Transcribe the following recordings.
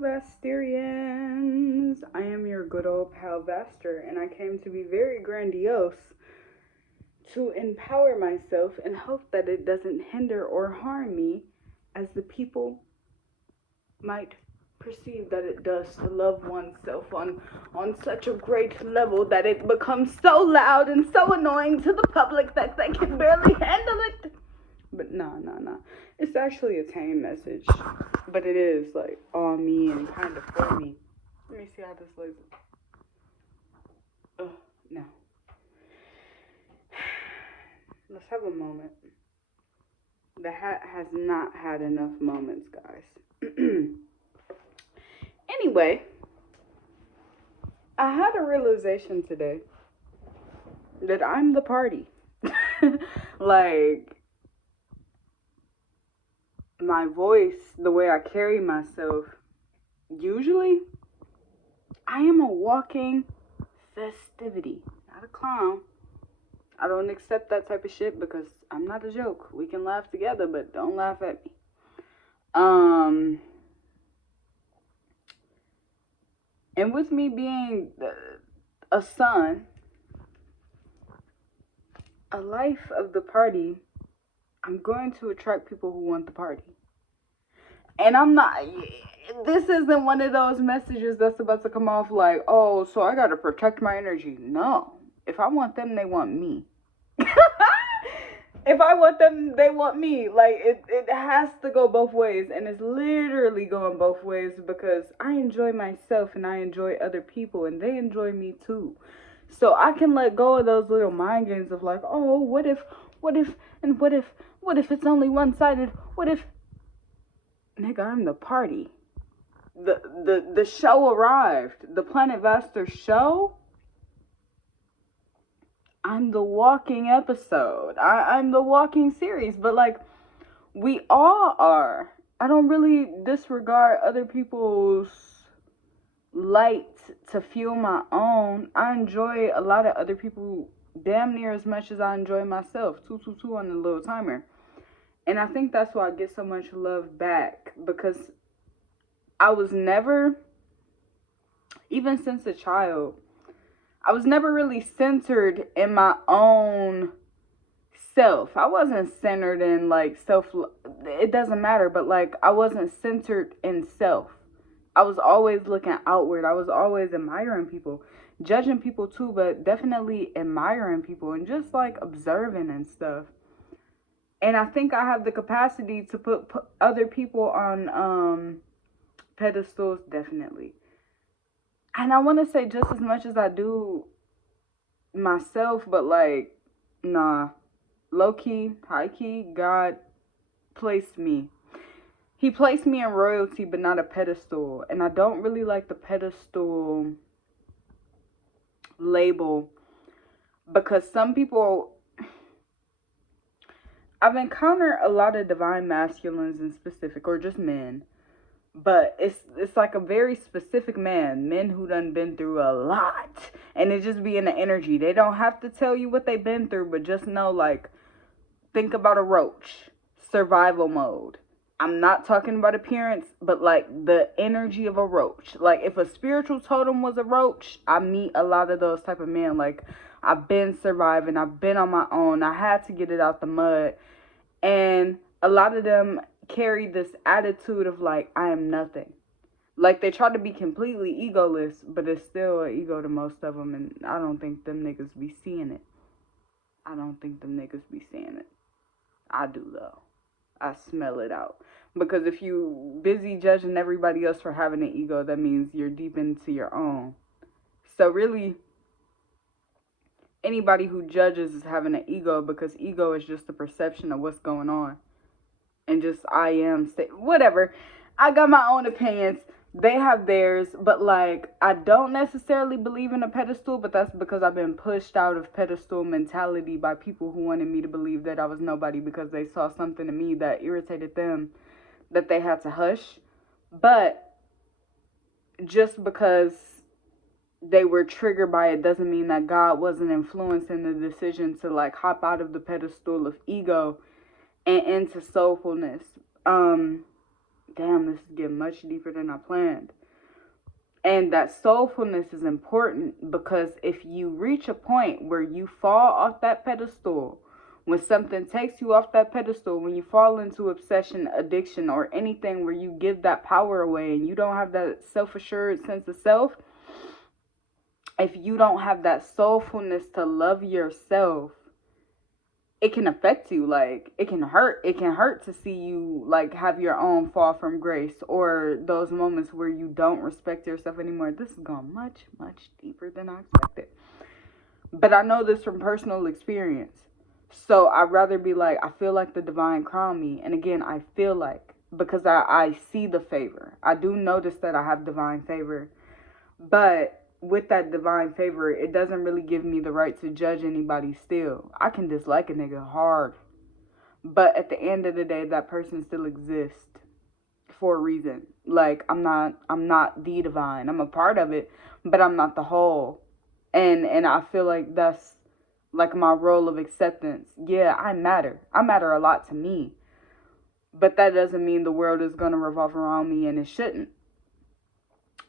Vasturians! I am your good old pal Vastur, and I came to be very grandiose to empower myself and hope that it doesn't hinder or harm me as the people might perceive that it does to love oneself on such a great level that it becomes so loud and so annoying to the public that they can barely handle it. But nah. It's actually a tame message. But it is like on me and kind of for me. Let me see how this lays. No. Let's have a moment. The hat has not had enough moments, guys. Anyway, I had a realization today that I'm the party. Like, my voice, the way I carry myself, usually, I am a walking festivity, not a clown. I don't accept that type of shit because I'm not a joke. We can laugh together, but don't laugh at me. And with me being a son, a life of the party, I'm going to attract people who want the party. And I'm not, this isn't one of those messages that's about to come off like, oh, so I gotta protect my energy. No. If I want them, they want me. If I want them, they want me. Like, it has to go both ways. And it's literally going both ways because I enjoy myself and I enjoy other people and they enjoy me too. So I can let go of those little mind games of like, oh, what if it's only one-sided? What if, nigga, I'm the party. The show arrived. The Planet Vastur show. I'm the walking episode. I'm the walking series. But, like, we all are. I don't really disregard other people's light to fuel my own. I enjoy a lot of other people damn near as much as I enjoy myself. 222 on the little timer. And I think that's why I get so much love back. Because I was never, even since a child, I was never really centered in my own self. I wasn't centered in like self, it doesn't matter, but like I wasn't centered in self. I was always looking outward. I was always admiring people, judging people too, but definitely admiring people and just like observing and stuff. And I think I have the capacity to put other people on pedestals, definitely. And I want to say just as much as I do myself, but like, nah. Low-key, high-key, God placed me. He placed me in royalty, but not a pedestal. And I don't really like the pedestal label. Because some people, I've encountered a lot of divine masculines in specific, or just men. But it's like a very specific men who done been through a lot. And it just be in the energy. They don't have to tell you what they've been through, but just know, like, think about a roach. Survival mode. I'm not talking about appearance, but like the energy of a roach. Like if a spiritual totem was a roach, I meet a lot of those type of men. Like I've been surviving. I've been on my own. I had to get it out the mud. And a lot of them carry this attitude of like, I am nothing. Like they try to be completely egoless, but it's still an ego to most of them. And I don't think them niggas be seeing it. I don't think them niggas be seeing it. I do though. I smell it out. Because if you busy judging everybody else for having an ego, that means you're deep into your own. So really, anybody who judges is having an ego because ego is just the perception of what's going on. And just whatever. I got my own opinions. They have theirs. But like, I don't necessarily believe in a pedestal. But that's because I've been pushed out of pedestal mentality by people who wanted me to believe that I was nobody. Because they saw something in me that irritated them that they had to hush. But just because they were triggered by it doesn't mean that God wasn't influencing the decision to like hop out of the pedestal of ego and into soulfulness. damn, this is getting much deeper than I planned. And that soulfulness is important because if you reach a point where you fall off that pedestal, when something takes you off that pedestal, when you fall into obsession, addiction, or anything where you give that power away and you don't have that self-assured sense of self, if you don't have that soulfulness to love yourself, it can affect you. Like, it can hurt to see you like have your own fall from grace, or those moments where you don't respect yourself anymore. This has gone much deeper than I expected, but I know this from personal experience. So I'd rather be like, I feel like the divine crowned me. And again, I feel like, because I see the favor. I do notice that I have divine favor, but with that divine favor, it doesn't really give me the right to judge anybody still. I can dislike a nigga hard, but at the end of the day, that person still exists for a reason. Like, I'm not the divine. I'm a part of it, but I'm not the whole. And I feel like that's like my role of acceptance. Yeah, I matter. I matter a lot to me, but that doesn't mean the world is going to revolve around me, and it shouldn't.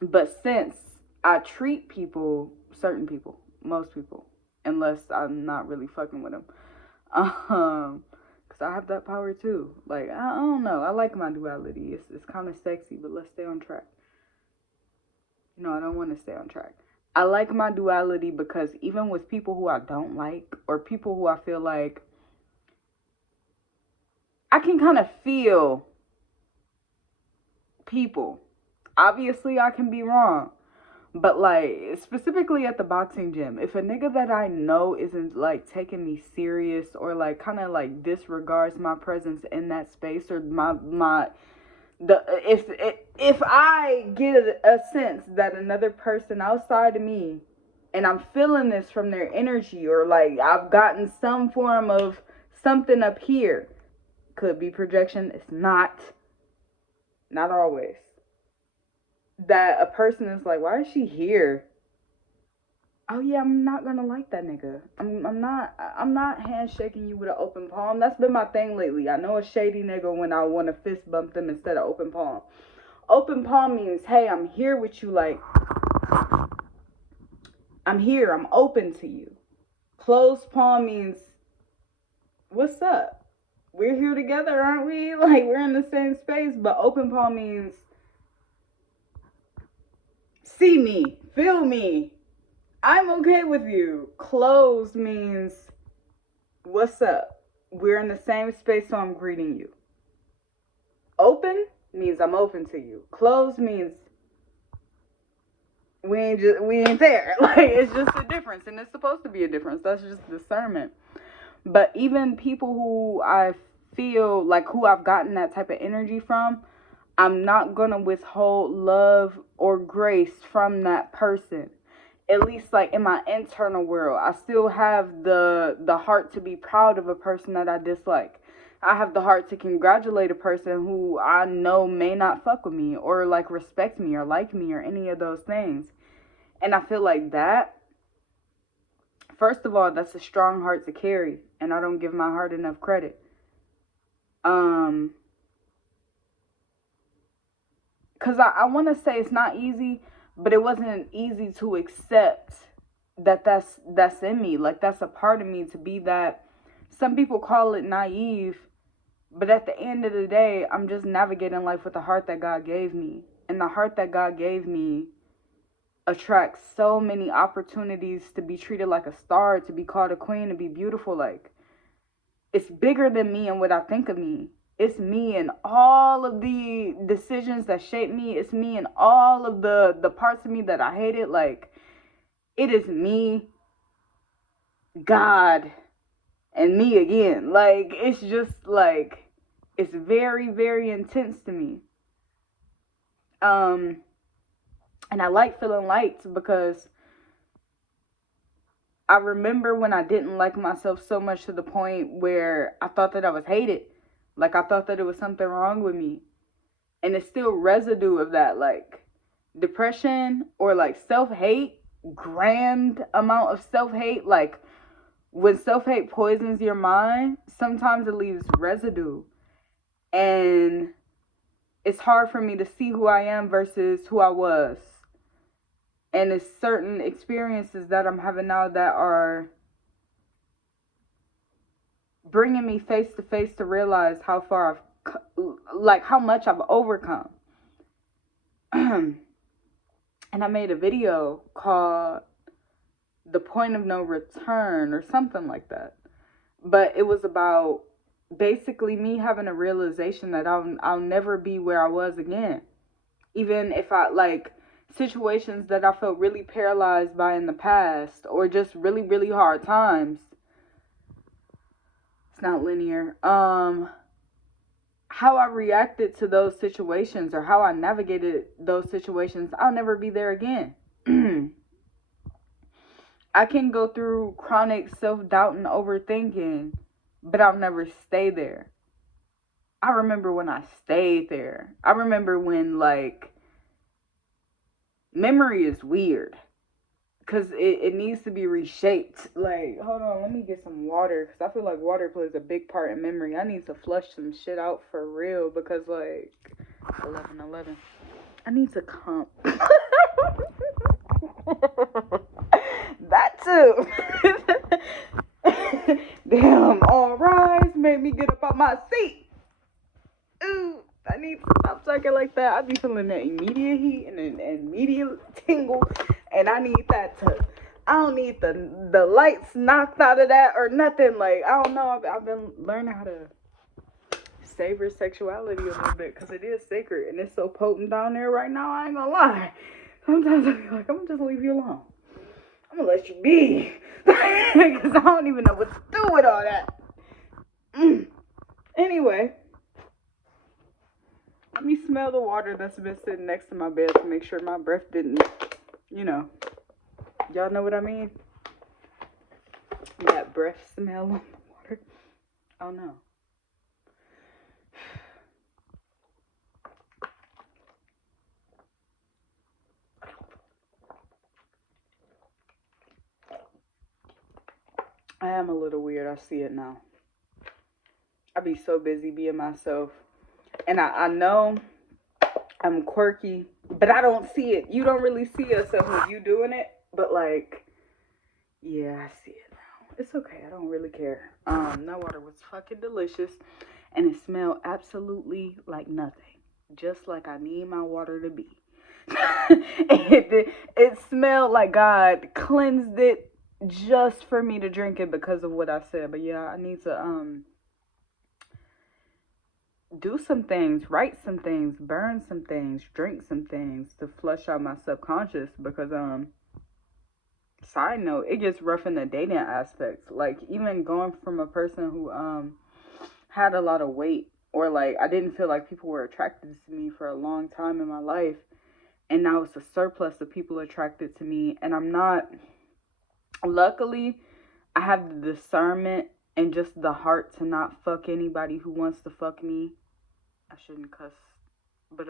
But since I treat people, certain people, most people, unless I'm not really fucking with them, because I have that power too. Like, I don't know. I like my duality. It's kind of sexy, but let's stay on track. No, I don't want to stay on track. I like my duality because even with people who I don't like, or people who I feel like, I can kind of feel people. Obviously, I can be wrong. But, like, specifically at the boxing gym, if a nigga that I know isn't, like, taking me serious, or, like, kind of, like, disregards my presence in that space, or if I get a sense that another person outside of me, and I'm feeling this from their energy, or, like, I've gotten some form of something up here, could be projection, it's not always, that a person is like, why is she here? Oh yeah, I'm not gonna like that nigga. I'm not handshaking you with an open palm. That's been my thing lately. I know a shady nigga when I want to fist bump them instead of open palm. Open palm means, hey, I'm here with you, like, I'm here, I'm open to you. Closed palm means, what's up? We're here together, aren't we? Like, we're in the same space. But open palm means, see me, feel me, I'm okay with you. Closed means, what's up? We're in the same space, so I'm greeting you. Open means I'm open to you. Closed means we ain't there. Like, it's just a difference, and it's supposed to be a difference. That's just discernment. But even people who I feel like, who I've gotten that type of energy from, I'm not gonna withhold love or grace from that person. At least, like, in my internal world, I still have the heart to be proud of a person that I dislike. I have the heart to congratulate a person who I know may not fuck with me, or, like, respect me, or like me, or any of those things. And I feel like that, first of all, that's a strong heart to carry, and I don't give my heart enough credit. Because I want to say it's not easy, but it wasn't easy to accept that that's in me. Like, that's a part of me, to be that. Some people call it naive, but at the end of the day, I'm just navigating life with the heart that God gave me. And the heart that God gave me attracts so many opportunities to be treated like a star, to be called a queen, to be beautiful. Like, it's bigger than me and what I think of me. It's me and all of the decisions that shape me. It's me and all of the parts of me that I hated. Like, it is me, God, and me again. Like, it's just, like, it's very, very intense to me. And I like feeling light, because I remember when I didn't like myself so much, to the point where I thought that I was hated. Like, I thought that it was something wrong with me. And it's still residue of that, like, depression, or, like, self-hate, grand amount of self-hate. Like, when self-hate poisons your mind, sometimes it leaves residue. And it's hard for me to see who I am versus who I was. And it's certain experiences that I'm having now that are bringing me face to face to realize how far like how much I've overcome. And I made a video called The Point of No Return or something like that. But it was about basically me having a realization that I'll never be where I was again. Even if I like situations that I felt really paralyzed by in the past or just really, really hard times. It's not linear. How I reacted to those situations or how I navigated those situations, I'll never be there again. I can go through chronic self-doubt and overthinking, but I'll never stay there. I remember when I stayed there. I remember when, like, memory is weird because it needs to be reshaped. Like, hold on, let me get some water because I feel like water plays a big part in memory. I need to flush some shit out for real because, like, 11:11. I need to come. That too. Damn, all rise made me get up out my seat. Ooh, I need to stop talking like that. I be feeling that immediate heat and an immediate tingle, and I need that to. I don't need the lights knocked out of that or nothing. Like, I don't know. I've been learning how to savor sexuality a little bit because it is sacred and it's so potent down there right now. I ain't gonna lie. Sometimes I be like, I'm gonna just leave you alone. I'm gonna let you be because I don't even know what to do with all that. Anyway, let me smell the water that's been sitting next to my bed to make sure my breath didn't, y'all know what I mean? That breath smell on the water. Oh no. I am a little weird. I see it now. I be so busy being myself. And I know I'm quirky, but I don't see it. You don't really see yourself when you doing it. But like, yeah, I see it now. It's okay. I don't really care. That water was fucking delicious. And it smelled absolutely like nothing. Just like I need my water to be. It smelled like God cleansed it just for me to drink it because of what I said. But yeah, I need to do some things, write some things, burn some things, drink some things to flush out my subconscious because side note, it gets rough in the dating aspect. Like, even going from a person who had a lot of weight, or like I didn't feel like people were attracted to me for a long time in my life, and now it's a surplus of people attracted to me, and I'm not. Luckily, I have the discernment and just the heart to not fuck anybody who wants to fuck me. I shouldn't cuss. But,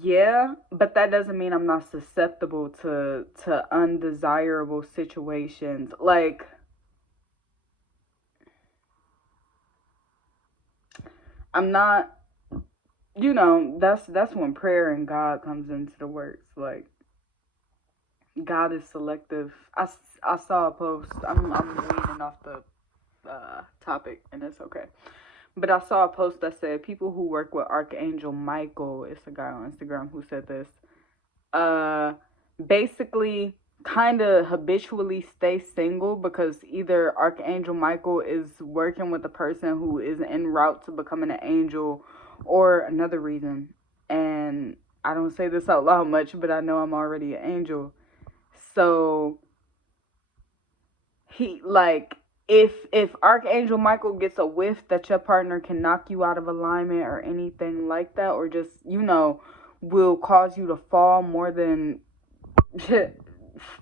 yeah. But that doesn't mean I'm not susceptible to undesirable situations. Like, I'm not, that's when prayer and God comes into the works. Like, God is selective. I saw a post. I'm leaning off the topic, and it's okay. But I saw a post that said people who work with Archangel Michael, it's a guy on Instagram who said this, basically kind of habitually stay single because either Archangel Michael is working with a person who is en route to becoming an angel or another reason. And I don't say this out loud much, but I know I'm already an angel. So he like if Archangel Michael gets a whiff that your partner can knock you out of alignment or anything like that, or just will cause you to fall more than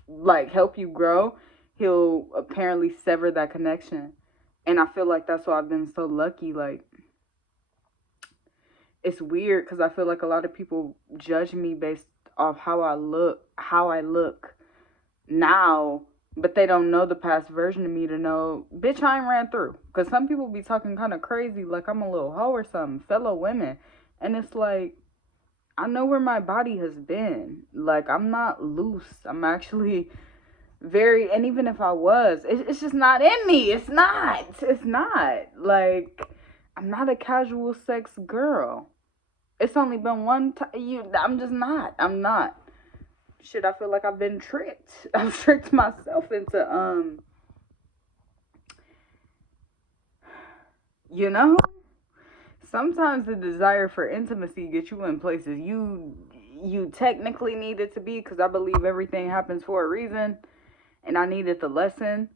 like help you grow, he'll apparently sever that connection. And I feel like that's why I've been so lucky. Like, it's weird because I feel like a lot of people judge me based off how I look now But they don't know the past version of me to know, bitch, I ain't ran through. Because some people be talking kind of crazy, like I'm a little hoe or something, fellow women. And it's like, I know where my body has been. Like, I'm not loose. I'm actually very, and even if I was, it's just not in me. It's not. It's not. Like, I'm not a casual sex girl. It's only been one time. I'm just not. I'm not. Shit, I feel like I've been tricked. I've tricked myself into, you know? Sometimes the desire for intimacy gets you in places you technically need it to be, because I believe everything happens for a reason, and I needed the lesson.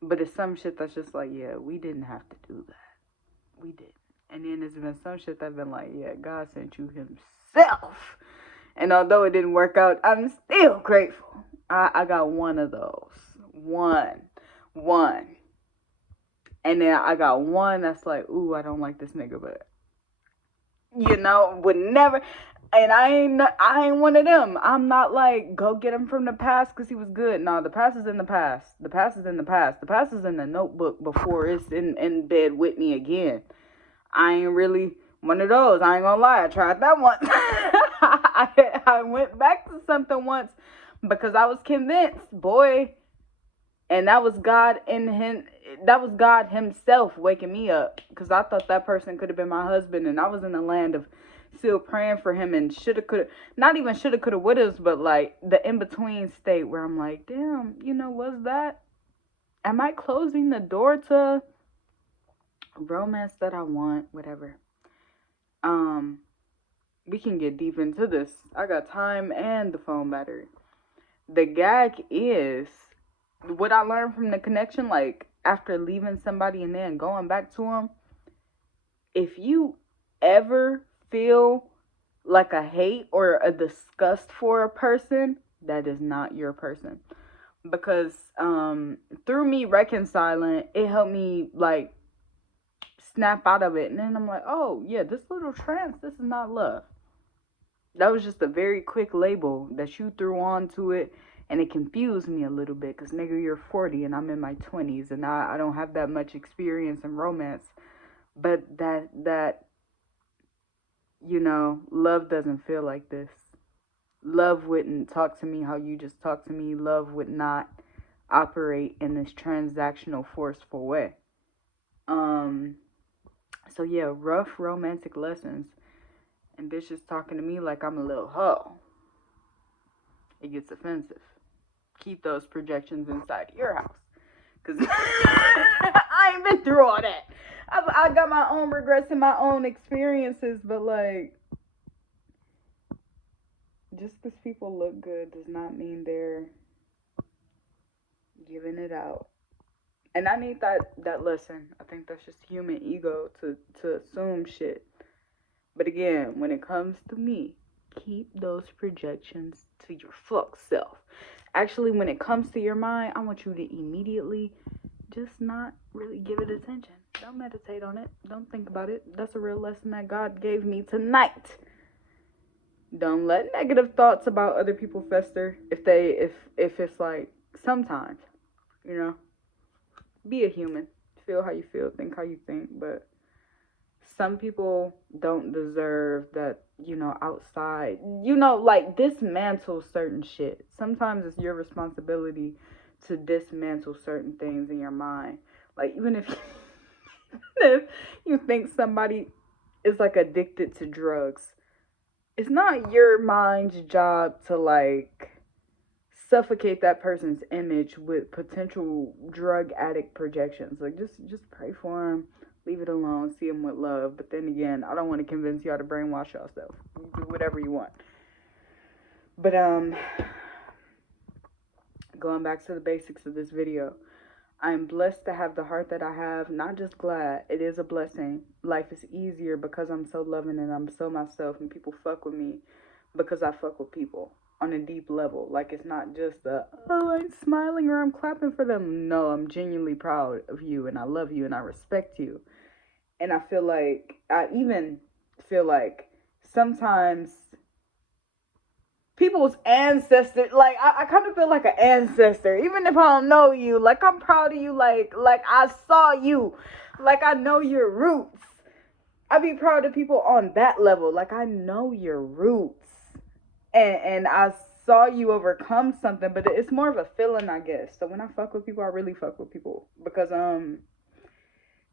But it's some shit that's just like, yeah, we didn't have to do that. We didn't. And then there's been some shit that's been like, yeah, God sent you himself. And although it didn't work out, I'm still grateful. I got one of those. One. And then I got one that's like, ooh, I don't like this nigga, but would never. And I ain't one of them. I'm not like, go get him from the past because he was good. No, the past is in the past. The past is in the past. The past is in the notebook before it's in bed with me again. I ain't really one of those. I ain't gonna lie. I tried that once. I went back to something once because I was convinced, boy. And that was God in him. That was God himself waking me up, because I thought that person could have been my husband, and I was in the land of still praying for him, and shoulda, coulda, not even shoulda, coulda, wouldas, but like the in between state where I'm like, damn, was that? Am I closing the door to romance that I want? Whatever. We can get deep into this. I got time and the phone battery. The gag is, what I learned from the connection, like after leaving somebody and then going back to them, if you ever feel like a hate or a disgust for a person, that is not your person. Because through me reconciling, it helped me like snap out of it. And then I'm like, oh yeah, this little trance, this is not love. That was just a very quick label that you threw onto it, and it confused me a little bit, because nigga, you're 40 and I'm in my 20s, and I don't have that much experience in romance. But that love doesn't feel like this. Love wouldn't talk to me how you just talked to me. Love would not operate in this transactional, forceful way. So yeah, rough romantic lessons. And bitches talking to me like I'm a little hoe. It gets offensive. Keep those projections inside your house. Because I ain't been through all that. I got my own regrets and my own experiences, but like, just because people look good does not mean they're giving it out. And I need that lesson. I think that's just human ego to assume shit. But again, when it comes to me, keep those projections to your fuck self. Actually, when it comes to your mind, I want you to immediately just not really give it attention. Don't meditate on it. Don't think about it. That's a real lesson that God gave me tonight. Don't let negative thoughts about other people fester. If it's like, sometimes, be a human. Feel how you feel, think how you think, but some people don't deserve that, outside, like dismantle certain shit. Sometimes it's your responsibility to dismantle certain things in your mind. Like, even if if you think somebody is like addicted to drugs, it's not your mind's job to like suffocate that person's image with potential drug addict projections. Like, just pray for them, leave it alone, see them with love. But then again, I don't want to convince y'all to brainwash yourself. You do whatever you want. But going back to the basics of this video, I'm blessed to have the heart that I have. Not just glad, it is a blessing. Life is easier because I'm so loving and I'm so myself, and people fuck with me because I fuck with people on a deep level. Like, it's not just I'm smiling or I'm clapping for them. No, I'm genuinely proud of you, and I love you, and I respect you. And I even feel like sometimes people's ancestors. Like I kind of feel like an ancestor, even if I don't know you. Like I'm proud of you. Like I saw you. Like I know your roots. I be proud of people on that level. Like I know your roots, and I saw you overcome something. But it's more of a feeling, I guess. So when I fuck with people, I really fuck with people because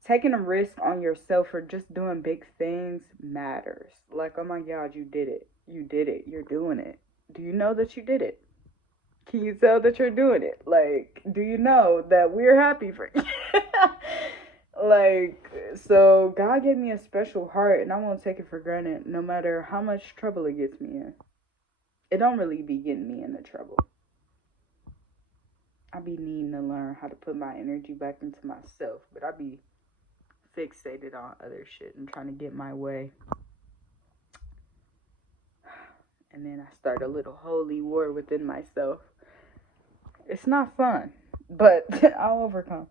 taking a risk on yourself for just doing big things matters. Like, oh my God, you did it. You did it. You're doing it. Do you know that you did it? Can you tell that you're doing it? Like, do you know that we're happy for you? Like, so God gave me a special heart and I won't take it for granted no matter how much trouble it gets me in. It don't really be getting me into trouble. I be needing to learn how to put my energy back into myself, but I be fixated on other shit and trying to get my way. And then I start a little holy war within myself. It's not fun, but I'll overcome.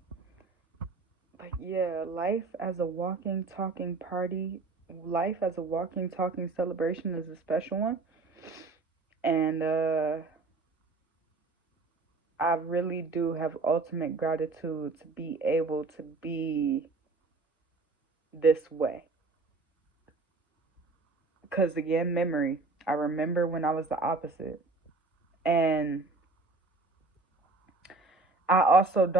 But yeah, life as a walking, talking party, life as a walking, talking celebration is a special one. And I really do have ultimate gratitude to be able to be this way. Because again, memory. I remember when I was the opposite. And I also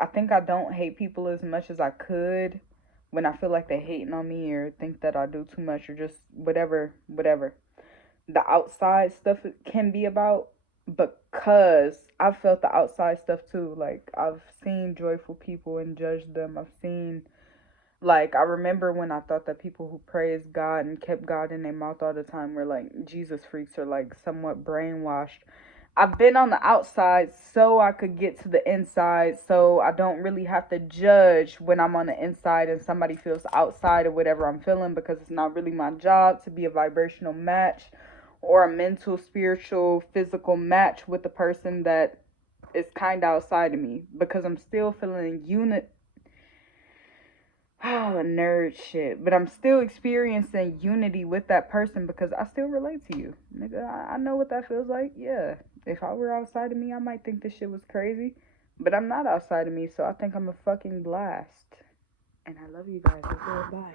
I think I don't hate people as much as I could when I feel like they're hating on me or think that I do too much or just whatever. The outside stuff can be about, because I've felt the outside stuff too. Like, I've seen joyful people and judged them. I've seen, like, I remember when I thought that people who praised God and kept God in their mouth all the time were like Jesus freaks or like somewhat brainwashed. I've been on the outside so I could get to the inside, so I don't really have to judge when I'm on the inside and somebody feels outside of whatever I'm feeling, because it's not really my job to be a vibrational match or a mental, spiritual, physical match with the person that is kind of outside of me, because I'm still feeling nerd shit. But I'm still experiencing unity with that person because I still relate to you. Nigga, I know what that feels like. Yeah. If I were outside of me, I might think this shit was crazy. But I'm not outside of me, so I think I'm a fucking blast. And I love you guys as well. Bye.